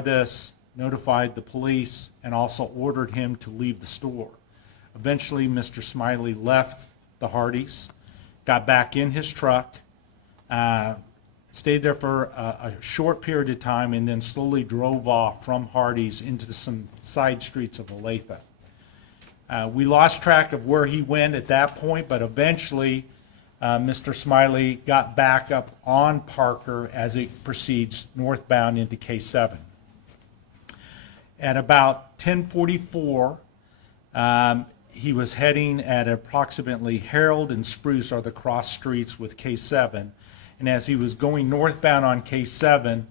this, notified the police, and also ordered him to leave the store. Eventually, Mr. Smiley left the Hardee's, got back in his truck, stayed there for a short period of time, and then slowly drove off from Hardee's into some side streets of Olathe. We lost track of where he went at that point, but eventually Mr. Smiley got back up on Parker as it proceeds northbound into K7. At about 10:44, he was heading at approximately Herald and Spruce are the cross streets with K7. And as he was going northbound on K7,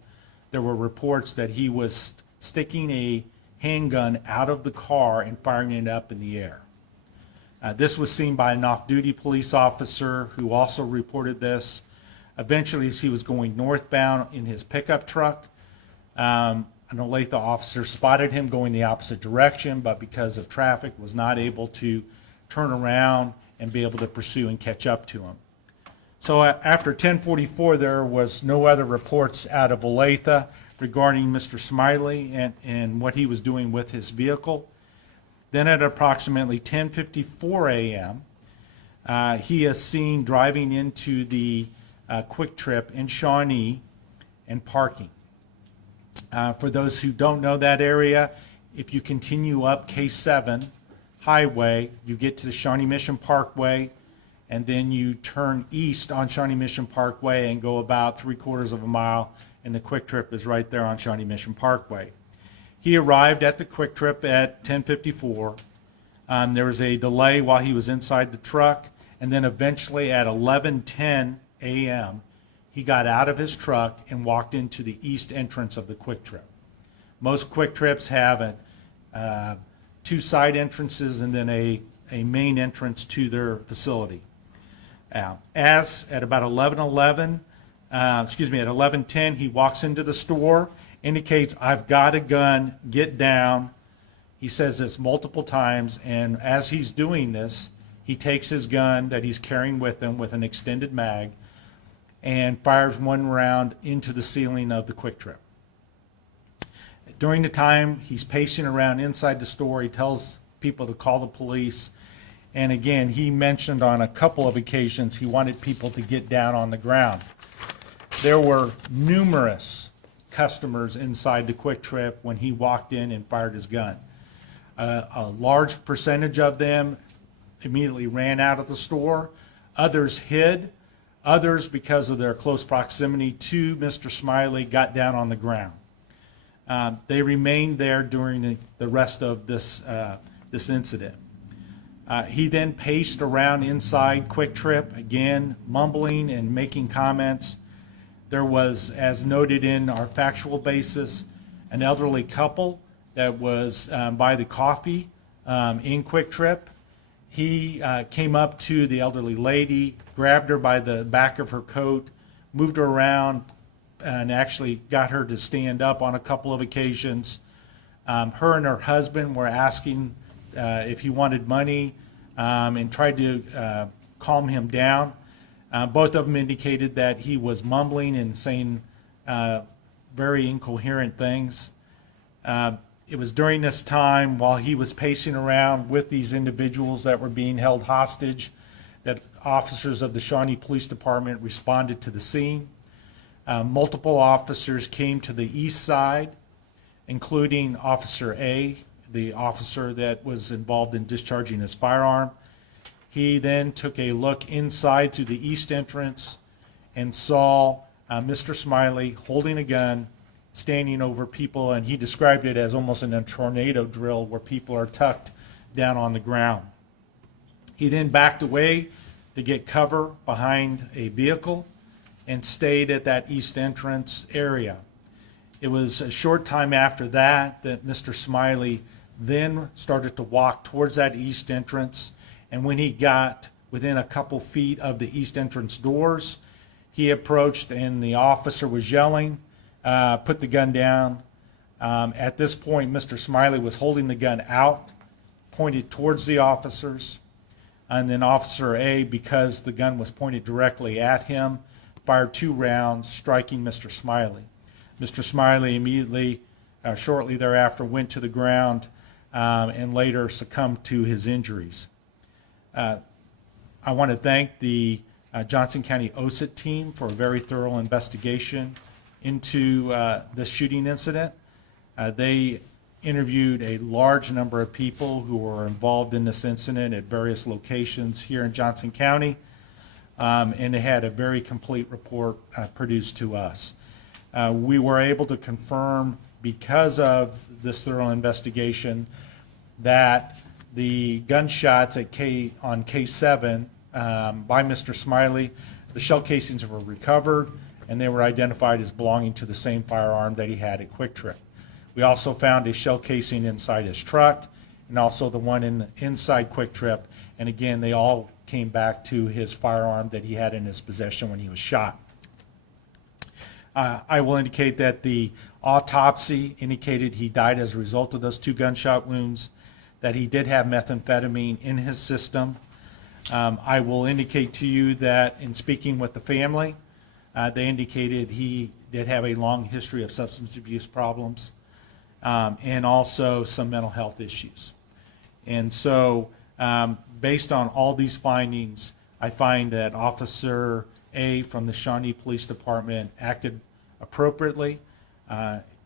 there were reports that he was sticking a handgun out of the car and firing it up in the air. This was seen by an off-duty police officer who also reported this. Eventually, as he was going northbound in his pickup truck, an Olathe officer spotted him going the opposite direction, but because of traffic was not able to turn around and be able to pursue and catch up to him. So after 10:44, there was no other reports out of Olathe regarding Mr. Smiley and what he was doing with his vehicle. Then at approximately 10:54 a.m., he is seen driving into the QuikTrip in Shawnee and parking. For those who don't know that area, if you continue up K7 highway, you get to the Shawnee Mission Parkway, and then you turn east on Shawnee Mission Parkway and go about 3/4 of a mile, and the QuikTrip is right there on Shawnee Mission Parkway. He arrived at the QuikTrip at 10:54. There was a delay while he was inside the truck, and then eventually at 11:10 a.m., he got out of his truck and walked into the east entrance of the QuikTrip. Most QuikTrips have two side entrances and then a main entrance to their facility. As at about 11:10, he walks into the store, indicates, "I've got a gun, get down." He says this multiple times, and as he's doing this, he takes his gun that he's carrying with him with an extended mag and fires one round into the ceiling of the QuikTrip. During the time he's pacing around inside the store, he tells people to call the police. And again, he mentioned on a couple of occasions he wanted people to get down on the ground. There were numerous customers inside the QuikTrip when he walked in and fired his gun. A large percentage of them immediately ran out of the store. Others hid. Others, because of their close proximity to Mr. Smiley, got down on the ground. They remained there during the rest of this incident. He then paced around inside QuikTrip, again, mumbling and making comments. There was, as noted in our factual basis, an elderly couple that was by the coffee in QuikTrip. He came up to the elderly lady, grabbed her by the back of her coat, moved her around, and actually got her to stand up on a couple of occasions. Her and her husband were asking if he wanted money and tried to calm him down. Both of them indicated that he was mumbling and saying very incoherent things. It was during this time, while he was pacing around with these individuals that were being held hostage, that officers of the Shawnee Police Department responded to the scene. Multiple officers came to the east side, including Officer A, the officer that was involved in discharging his firearm. He then took a look inside through the east entrance and saw Mr. Smiley holding a gun, standing over people, and he described it as almost in a tornado drill where people are tucked down on the ground. He then backed away to get cover behind a vehicle and stayed at that east entrance area. It was a short time after that that Mr. Smiley then started to walk towards that east entrance, and when he got within a couple feet of the east entrance doors, he approached and the officer was yelling, put the gun down. At this point, Mr. Smiley was holding the gun out, pointed towards the officers, and then Officer A, because the gun was pointed directly at him, fired 2 rounds, striking Mr. Smiley. Mr. Smiley immediately shortly thereafter went to the ground and later succumbed to his injuries. I want to thank the Johnson County OSIT team for a very thorough investigation into this shooting incident. They interviewed a large number of people who were involved in this incident at various locations here in Johnson County, and they had a very complete report produced to us. We were able to confirm, because of this thorough investigation, that the gunshots on K7 by Mr. Smiley, the shell casings were recovered, and they were identified as belonging to the same firearm that he had at QuikTrip. We also found a shell casing inside his truck, and also the one inside QuikTrip, and again, they all came back to his firearm that he had in his possession when he was shot. I will indicate that the autopsy indicated he died as a result of those 2 gunshot wounds, that he did have methamphetamine in his system. I will indicate to you that in speaking with the family, they indicated he did have a long history of substance abuse problems and also some mental health issues. And so based on all these findings, I find that Officer A from the Shawnee Police Department acted appropriately.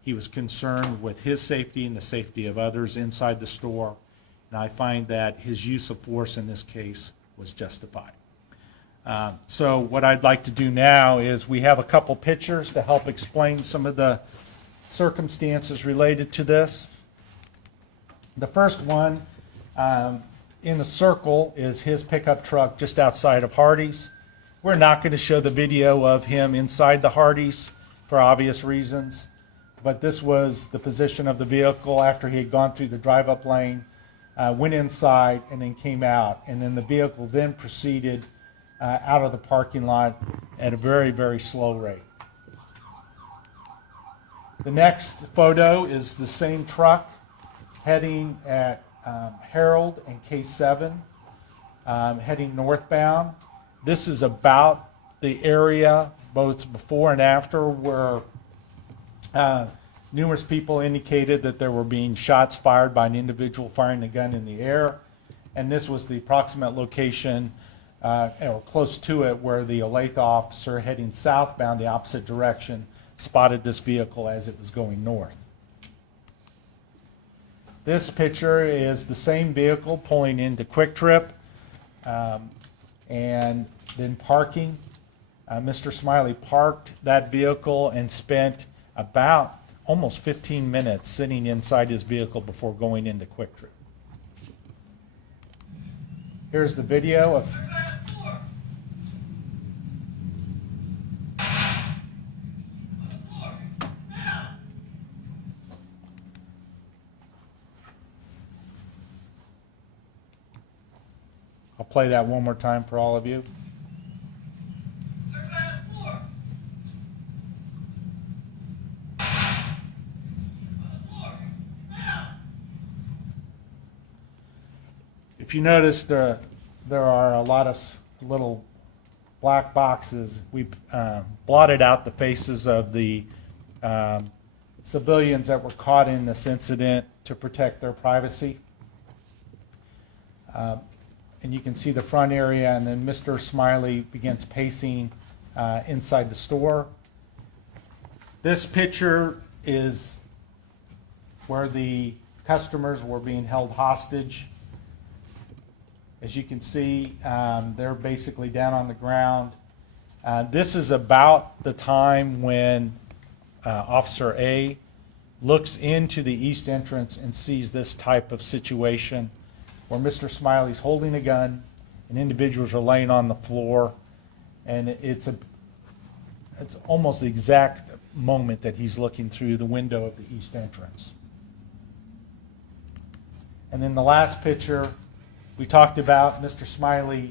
He was concerned with his safety and the safety of others inside the store, and I find that his use of force in this case was justified. So what I'd like to do now is we have a couple pictures to help explain some of the circumstances related to this. The first one in the circle is his pickup truck just outside of Hardee's. We're not going to show the video of him inside the Hardee's for obvious reasons, but this was the position of the vehicle after he had gone through the drive-up lane, went inside, and then came out. And then the vehicle then proceeded out of the parking lot at a very, very slow rate. The next photo is the same truck heading at Harold and K7, heading northbound. This is about the area, both before and after, where numerous people indicated that there were being shots fired by an individual firing a gun in the air. And this was the approximate location, or close to it, where the Olathe officer heading southbound the opposite direction spotted this vehicle as it was going north. This picture is the same vehicle pulling into QuikTrip and then parking. Mr. Smiley parked that vehicle and spent about almost 15 minutes sitting inside his vehicle before going into QuikTrip. Here's the video of I'll play that one more time for all of you. If you notice, there are a lot of little black boxes. We blotted out the faces of the civilians that were caught in this incident to protect their privacy. And you can see the front area, and then Mr. Smiley begins pacing inside the store. This picture is where the customers were being held hostage. As you can see, they're basically down on the ground. This is about the time when Officer A looks into the east entrance and sees this type of situation where Mr. Smiley's holding a gun and individuals are laying on the floor, and it's almost the exact moment that he's looking through the window of the east entrance. And then the last picture, we talked about Mr. Smiley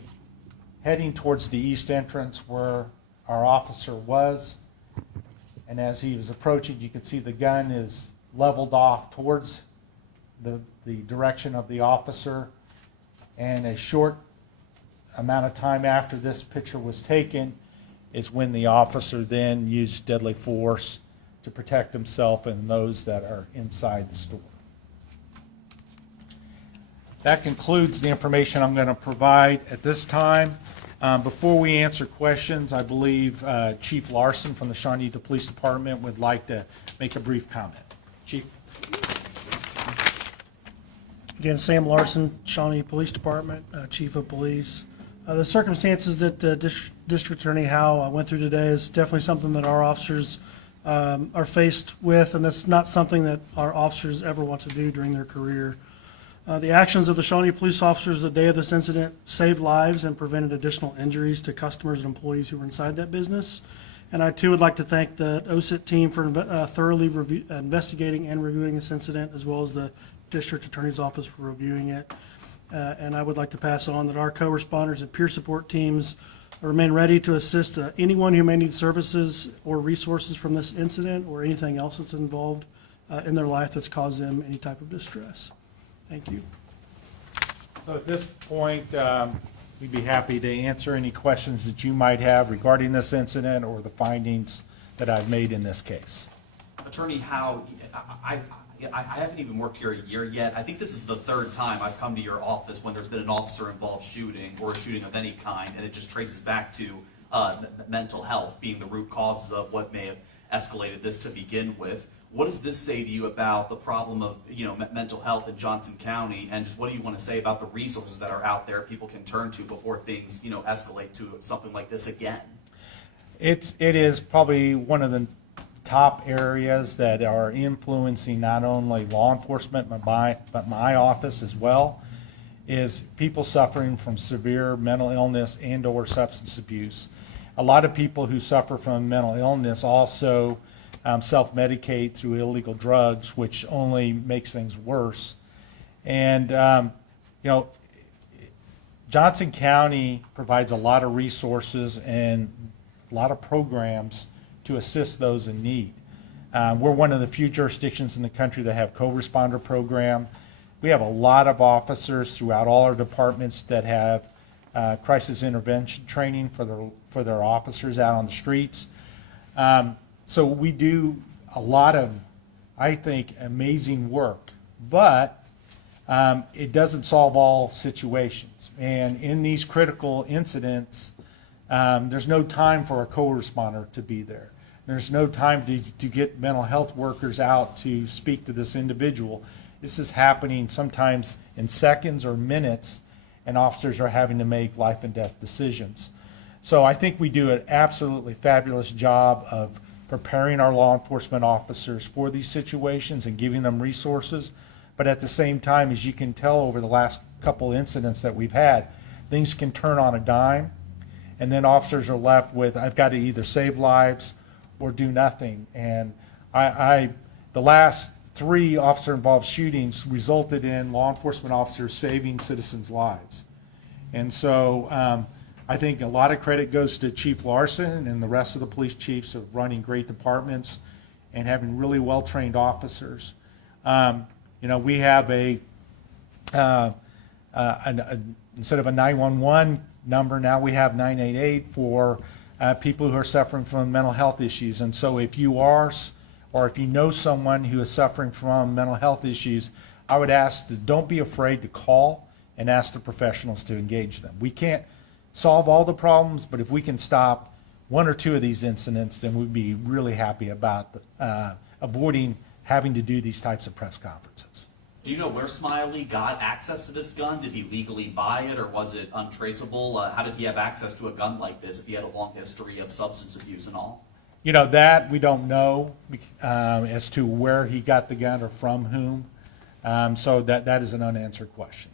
heading towards the east entrance where our officer was, and as he was approaching, you could see the gun is leveled off towards the direction of the officer. And a short amount of time after this picture was taken is when the officer then used deadly force to protect himself and those that are inside the store. That concludes the information I'm going to provide at this time. Before we answer questions, I believe Chief Larson from the Shawnee Police Department would like to make a brief comment. Chief? Again, Sam Larson, Shawnee Police Department, Chief of Police. The circumstances that District Attorney Howe went through today is definitely something that our officers are faced with, and that's not something that our officers ever want to do during their career. The actions of the Shawnee police officers the day of this incident saved lives and prevented additional injuries to customers and employees who were inside that business. And I too would like to thank the OSIT team for thoroughly investigating and reviewing this incident, as well as the District Attorney's Office for reviewing it. And I would like to pass on that our co-responders and peer support teams remain ready to assist anyone who may need services or resources from this incident or anything else that's involved in their life that's caused them any type of distress. Thank you. So at this point, we'd be happy to answer any questions that you might have regarding this incident or the findings that I've made in this case. Attorney Howe, I haven't even worked here a year yet. I think this is the third time I've come to your office when there's been an officer-involved shooting or a shooting of any kind, and it just traces back to mental health being the root causes of what may have escalated this to begin with. What does this say to you about the problem of mental health in Johnson County, and just what do you want to say about the resources that are out there people can turn to before things escalate to something like this again? It is probably one of the top areas that are influencing not only law enforcement but my office as well, is people suffering from severe mental illness and or substance abuse. A lot of people who suffer from mental illness also self-medicate through illegal drugs, which only makes things worse. And Johnson County provides a lot of resources and a lot of programs to assist those in need. We're one of the few jurisdictions in the country that have co-responder program. We have a lot of officers throughout all our departments that have crisis intervention training for their officers out on the streets. So we do a lot of, I think, amazing work, but it doesn't solve all situations. And in these critical incidents, there's no time for a co-responder to be there. There's no time to get mental health workers out to speak to this individual. This is happening sometimes in seconds or minutes, and officers are having to make life and death decisions. So I think we do an absolutely fabulous job of preparing our law enforcement officers for these situations and giving them resources. But at the same time, as you can tell over the last couple incidents that we've had, things can turn on a dime, and then officers are left with, I've got to either save lives or do nothing. And the last 3 officer-involved shootings resulted in law enforcement officers saving citizens' lives. And so I think a lot of credit goes to Chief Larson and the rest of the police chiefs of running great departments and having really well-trained officers. We have instead of a 911 number, now we have 988 for people who are suffering from mental health issues. And so if you are, or if you know someone who is suffering from mental health issues, I would ask that don't be afraid to call and ask the professionals to engage them. We can't solve all the problems, but if we can stop 1 or 2 of these incidents, then we'd be really happy about avoiding having to do these types of press conferences. Do you know where Smiley got access to this gun? Did he legally buy it, or was it untraceable? How did he have access to a gun like this if he had a long history of substance abuse and all? That we don't know as to where he got the gun or from whom. So that is an unanswered question.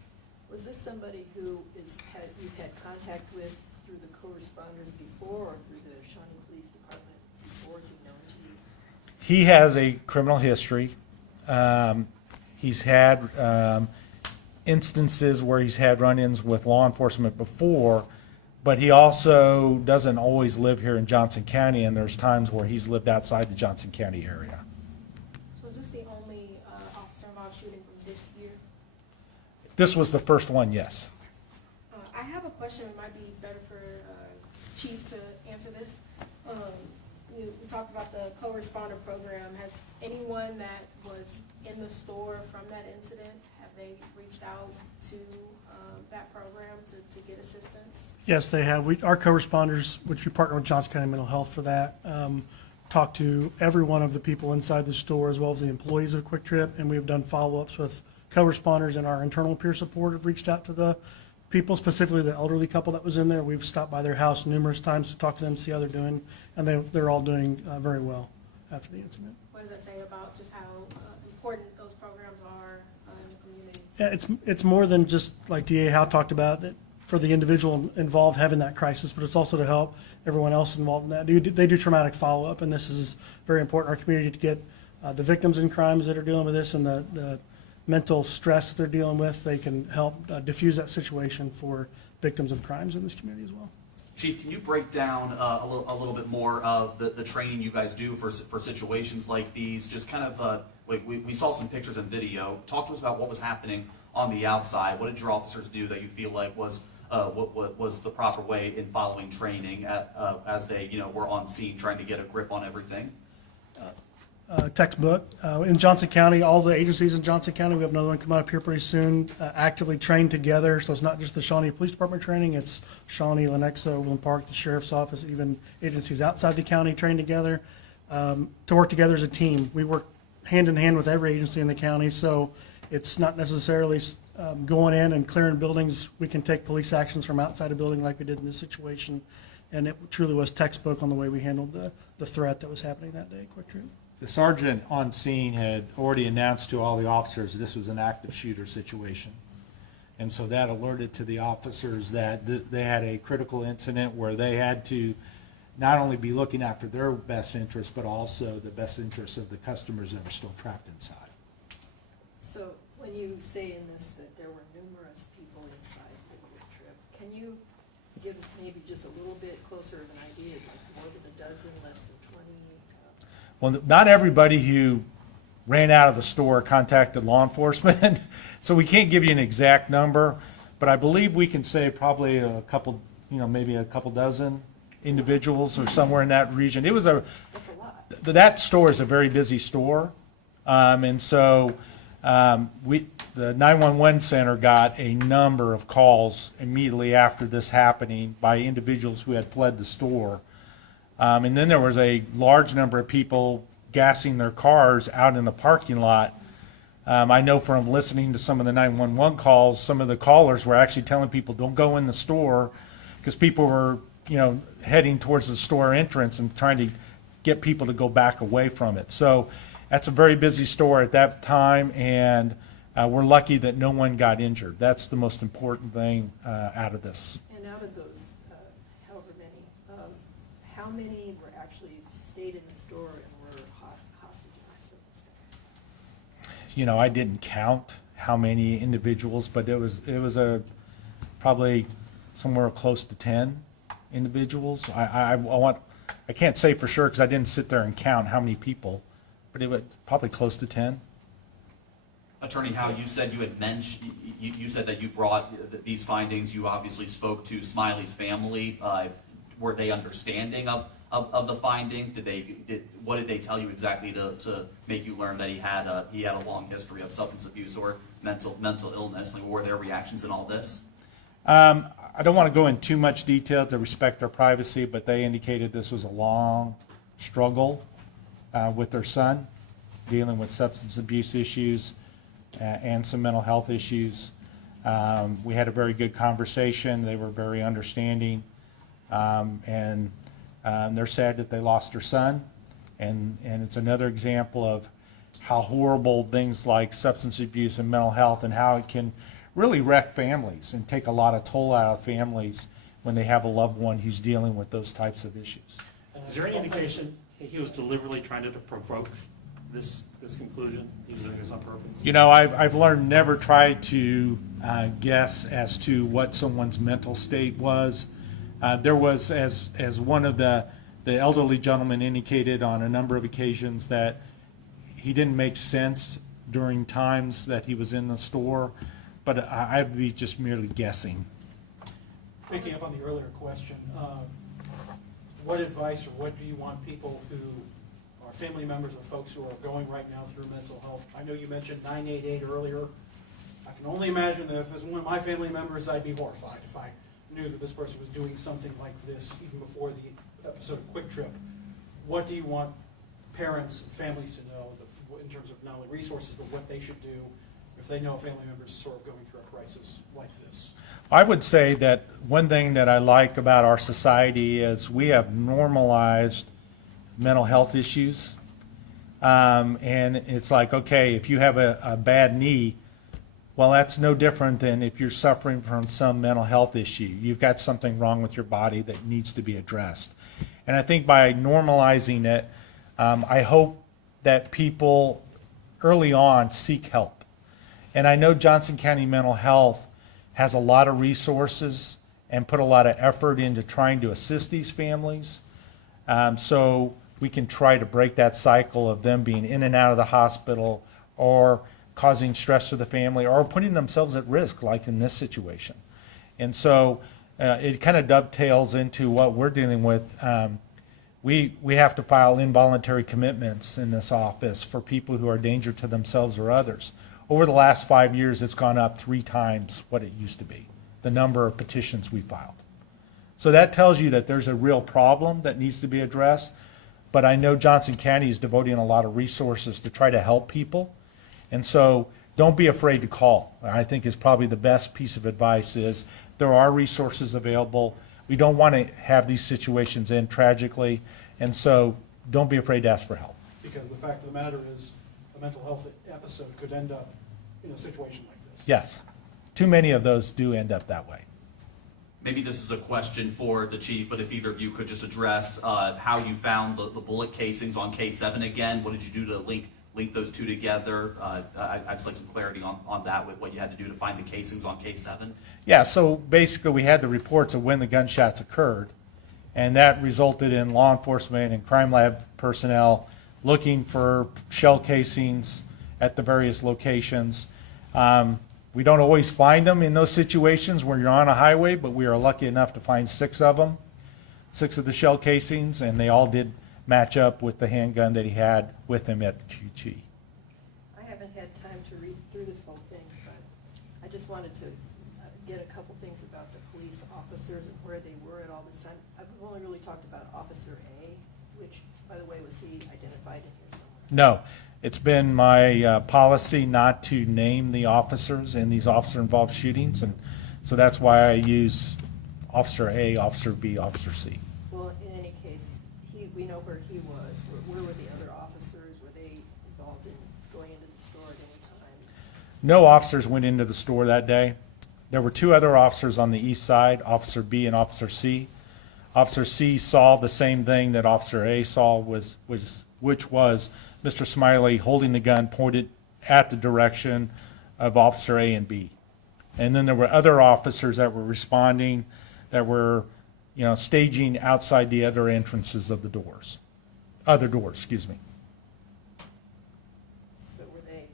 Was this somebody who you've had contact with through the co-responders before, or through the Shawnee Police Department before? Is he known to you? He has a criminal history. He's had instances where he's had run-ins with law enforcement before, but he also doesn't always live here in Johnson County, and there's times where he's lived outside the Johnson County area. So is this the only officer-involved shooting from this year? This was the first one, yes. I have a question. It might be better for Chief to answer this. we talked about the co-responder program. Has anyone that was in the store from that incident, have they reached out to that program to get assistance? Yes, they have. Our co-responders, which we partner with Johnson County Mental Health for that, talk to every one of the people inside the store as well as the employees of QuikTrip, and we have done follow-ups with co-responders, and our internal peer support have reached out to the people, specifically the elderly couple that was in there. We've stopped by their house numerous times to talk to them, see how they're doing, and they're all doing very well after the incident. What does that say about just how important those programs are in the community? Yeah, it's more than just like DA Howe talked about, that for the individual involved having that crisis, but it's also to help everyone else involved in that. They do traumatic follow-up, and this is very important in our community to get the victims in crimes that are dealing with this and the mental stress that they're dealing with. They can help diffuse that situation for victims of crimes in this community as well. Chief, can you break down a little bit more of the training you guys do for situations like these? Just kind of, we saw some pictures and video. Talk to us about what was happening on the outside. What did your officers do that you feel like was what was the proper way in following training as they were on scene trying to get a grip on everything? Textbook. In Johnson County, all the agencies in Johnson County, we have another one coming up here pretty soon, actively trained together. So it's not just the Shawnee Police Department training, it's Shawnee, Lenexa, Overland Park, the Sheriff's Office, even agencies outside the county trained together to work together as a team. We work hand in hand with every agency in the county, so it's not necessarily going in and clearing buildings. We can take police actions from outside a building like we did in this situation, and it truly was textbook on the way we handled the threat that was happening that day at QuikTrip. The sergeant on scene had already announced to all the officers this was an active shooter situation. And so that alerted to the officers that they had a critical incident where they had to not only be looking after their best interests, but also the best interests of the customers that are still trapped inside. So when you say in this that there were numerous people inside the QuikTrip, can you give maybe just a little bit closer of an idea, like more than a dozen, less than 20? Well, not everybody who ran out of the store contacted law enforcement, so we can't give you an exact number, but I believe we can say probably a couple, maybe a couple dozen individuals or somewhere in that region. It was That's a lot. that store is a very busy store, and so the 911 center got a number of calls immediately after this happening by individuals who had fled the store. And then there was a large number of people gassing their cars out in the parking lot. I know from listening to some of the 911 calls, some of the callers were actually telling people, don't go in the store, because people were, heading towards the store entrance and trying to get people to go back away from it. So that's a very busy store at that time, and we're lucky that no one got injured. That's the most important thing out of this. And out of those, however many, how many were actually stayed in the store and were hostages? I didn't count how many individuals, but it was probably somewhere close to 10 individuals. I can't say for sure because I didn't sit there and count how many people, but it was probably close to 10. Attorney Howe, you said you had mentioned, you said that you brought these findings. You obviously spoke to Smiley's family. Were they understanding of the findings? What did they tell you exactly to make you learn that he had a long history of substance abuse or mental illness? Like, what were their reactions in all this? I don't want to go in too much detail to respect their privacy, but they indicated this was a long struggle with their son, dealing with substance abuse issues and some mental health issues. We had a very good conversation. They were very understanding. And they're sad that they lost their son, and it's another example of how horrible things like substance abuse and mental health and how it can really wreck families and take a lot of toll out of families when they have a loved one who's dealing with those types of issues. Is there any indication he was deliberately trying to provoke this conclusion? He was doing this on purpose? I've learned never try to guess as to what someone's mental state was. There was, as one of the elderly gentlemen indicated on a number of occasions, that he didn't make sense during times that he was in the store, but I'd be just merely guessing. Picking up on the earlier question, what advice or what do you want people who are family members of folks who are going right now through mental health? I know you mentioned 988 earlier. I can only imagine that if it was one of my family members, I'd be horrified if I knew that this person was doing something like this even before the episode of QuikTrip. What do you want parents and families to know in terms of not only resources, but what they should do if they know a family member is sort of going through a crisis like this? I would say that one thing that I like about our society is we have normalized mental health issues. And it's like, okay, if you have a bad knee, well, that's no different than if you're suffering from some mental health issue. You've got something wrong with your body that needs to be addressed. And I think by normalizing it, I hope that people early on seek help. And I know Johnson County Mental Health has a lot of resources and put a lot of effort into trying to assist these families. So we can try to break that cycle of them being in and out of the hospital or causing stress to the family or putting themselves at risk, like in this situation. And so it kind of dovetails into what we're dealing with. We have to file involuntary commitments in this office for people who are a danger to themselves or others. Over the last 5 years, it's gone up 3 times what it used to be, the number of petitions we filed. So that tells you that there's a real problem that needs to be addressed. But I know Johnson County is devoting a lot of resources to try to help people. And so don't be afraid to call. I think is probably the best piece of advice is there are resources available. We don't want to have these situations end tragically. And so don't be afraid to ask for help. Because the fact of the matter is a mental health episode could end up in a situation like this. Yes. Too many of those do end up that way. Maybe this is a question for the chief, but if either of you could just address how you found the bullet casings on K7 again. What did you do to link those two together? I'd just like some clarity on that with what you had to do to find the casings on K7. Yeah, so basically we had the reports of when the gunshots occurred, and that resulted in law enforcement and crime lab personnel looking for shell casings at the various locations. We don't always find them in those situations where you're on a highway, but we are lucky enough to find 6 of them, 6 of the shell casings, and they all did match up with the handgun that he had with him at the QT. I haven't had time to read through this whole thing, but I just wanted to get a couple things about the police officers and where they were at all this time. I've only really talked about Officer A, which, by the way, was he identified in here somewhere? No, it's been my policy not to name the officers in these officer-involved shootings, and so that's why I use Officer A, Officer B, Officer C. Well, in any case, we know where he was. Where were the other officers? Were they involved in going into the store at any time? No officers went into the store that day. There were 2 other officers on the east side, Officer B and Officer C. Officer C saw the same thing that Officer A saw, which was Mr. Smiley holding the gun pointed at the direction of Officer A and B. And then there were other officers that were responding, that were, staging outside the other entrances of the doors. Other doors, excuse me. So were they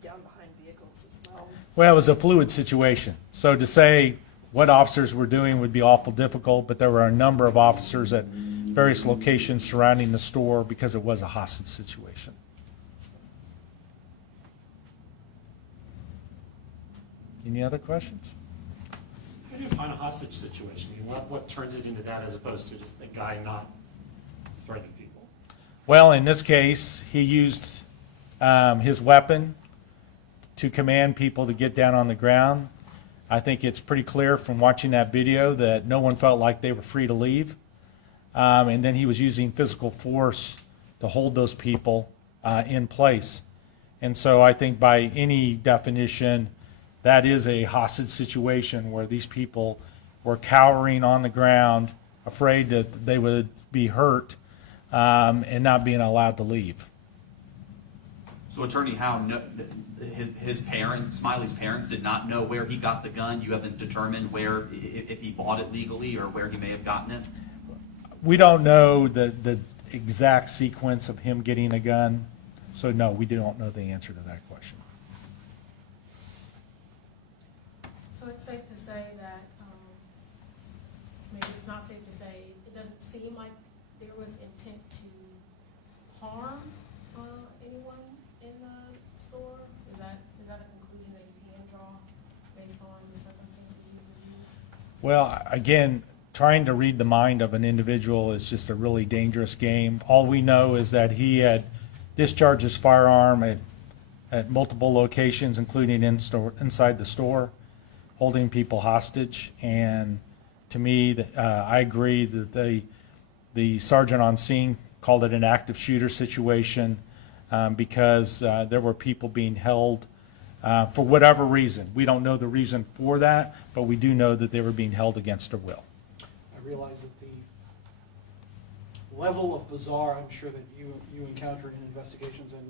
down behind vehicles as well? Well, it was a fluid situation. So to say what officers were doing would be awful difficult, but there were a number of officers at various locations surrounding the store because it was a hostage situation. Any other questions? How do you find a hostage situation? I mean, what turns it into that as opposed to just a guy not threatening people? Well, in this case, he used his weapon to command people to get down on the ground. I think it's pretty clear from watching that video that no one felt like they were free to leave. And then he was using physical force to hold those people in place. And so I think by any definition, that is a hostage situation where these people were cowering on the ground, afraid that they would be hurt, and not being allowed to leave. So Attorney Howe, his parents, Smiley's parents, did not know where he got the gun. You haven't determined where, if he bought it legally or where he may have gotten it? We don't know the exact sequence of him getting a gun, so no, we don't know the answer to that question. So it's safe to say that, maybe it's not safe to say, it doesn't seem like there was intent to harm anyone in the store. Is that a conclusion that you can draw based on the circumstances you reviewed? Well, again, trying to read the mind of an individual is just a really dangerous game. All we know is that he had discharged his firearm at multiple locations, including inside the store, holding people hostage. And to me, I agree that the sergeant on scene called it an active shooter situation because there were people being held for whatever reason. We don't know the reason for that, but we do know that they were being held against their will. I realize that the level of bizarre, I'm sure that you encounter in investigations, and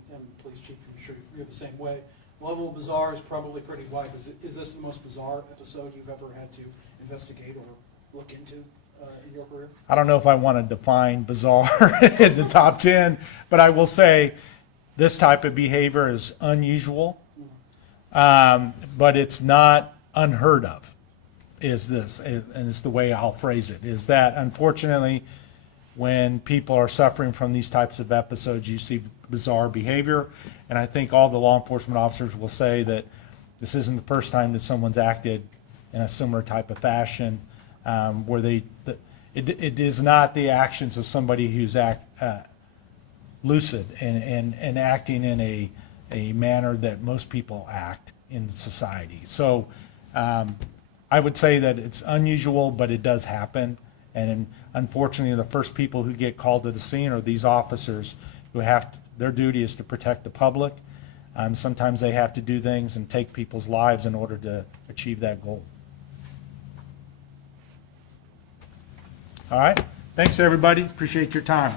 police chief, I'm sure you're the same way. Level of bizarre is probably pretty wide. Is this the most bizarre episode you've ever had to investigate or look into in your career? I don't know if I want to define bizarre in the top 10, but I will say this type of behavior is unusual, but it's not unheard of. Is this, and it's the way I'll phrase it, is that unfortunately, when people are suffering from these types of episodes, you see bizarre behavior. And I think all the law enforcement officers will say that this isn't the first time that someone's acted in a similar type of fashion, where it is not the actions of somebody who's lucid and acting in a manner that most people act in society. So I would say that it's unusual, but it does happen. And unfortunately, the first people who get called to the scene are these officers who their duty is to protect the public. Sometimes they have to do things and take people's lives in order to achieve that goal. All right. Thanks, everybody. Appreciate your time.